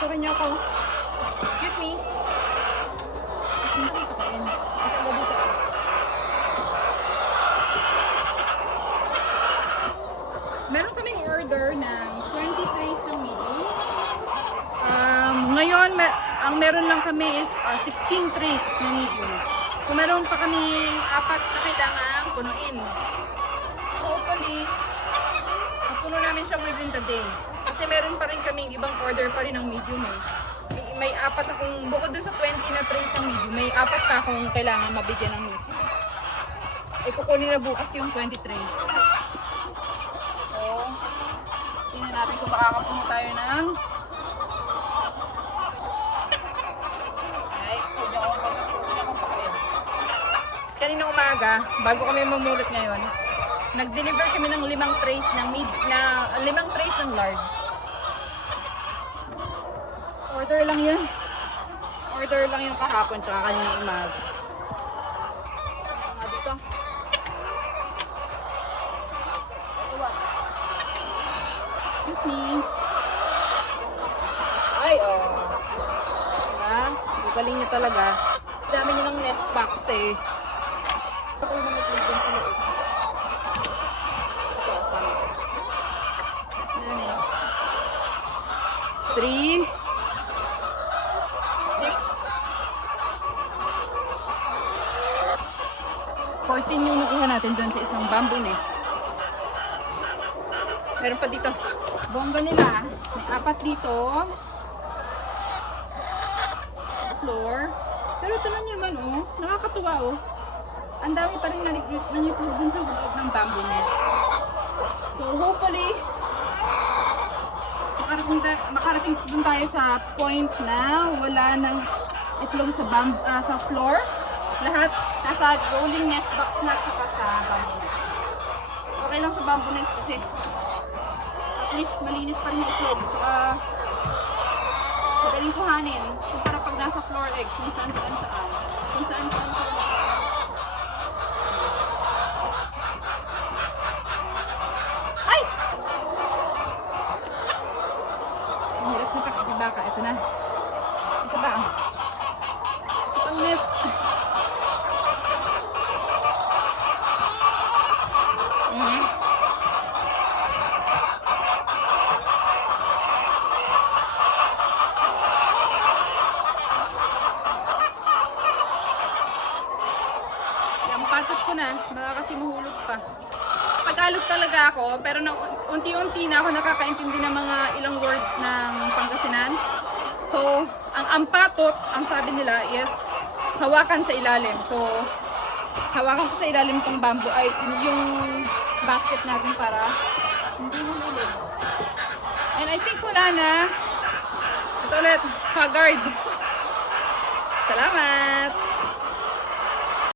Picture niyo ako. Excuse me. Meron kaming order ng 20 trays ng medium. Ngayon, ang meron lang kami is 16 trays ng medium. So, meron pa kaming 4 na kailangan punuin. Hopefully, mapuno namin siya within the day. Kasi meron pa rin kaming ibang order pa rin ng medium eh. May 4 akong, bukod dun sa 20 na trays ng medium, may 4 pa akong kailangan mabigyan ng medium. Kukunin na bukas yung 20 trays. So, tingnan natin kung makakapuno tayo ng kanina umaga, bago kami mamulot ngayon, nag-deliver kami ng 5 trays ng 5 trays ng large. Order lang yun. Order lang yung kahapon tsaka kanina umaga. Mga dito. Excuse me. Ay, oh. Diba? Galing nyo talaga. Dami nyo ng nest box eh. Ako yung mga tubig sa loob. Ito, pang. Yan eh. 3, 6, 14 yung nakuha natin doon sa isang bamboo nest. Meron pa dito. Bongga nila. May 4 dito. Floor. Pero ito na naman oh. Nakakatuwa oh. Ang dami pa rin nangitlog dun sa loob ng bamboo nest. So hopefully, makarating dun tayo sa point na wala nang itlog sa floor. Lahat nasa rolling nest box na at saka sa bamboo nest. Okay lang sa bamboo nest kasi at least malinis pa rin yung itlog. Tsaka madaling kuhanin. Para pag nasa floor eggs, kung saan. Kung saan. Ay! Ang hirap na kakakibaka. Ito na. Isa ba? Isa pang nest. Patot ko na, baka kasi mahulog pa. Tagalog talaga ako, pero unti-unti na ako nakakaintindi ng mga ilang words ng Pangasinan. So, ang ampatot, ang sabi nila is hawakan sa ilalim. So, hawakan ko sa ilalim ng bamboo ay yung basket natin para hindi mahulog. And I think wala na. Ito ulit, Haggard. Salamat!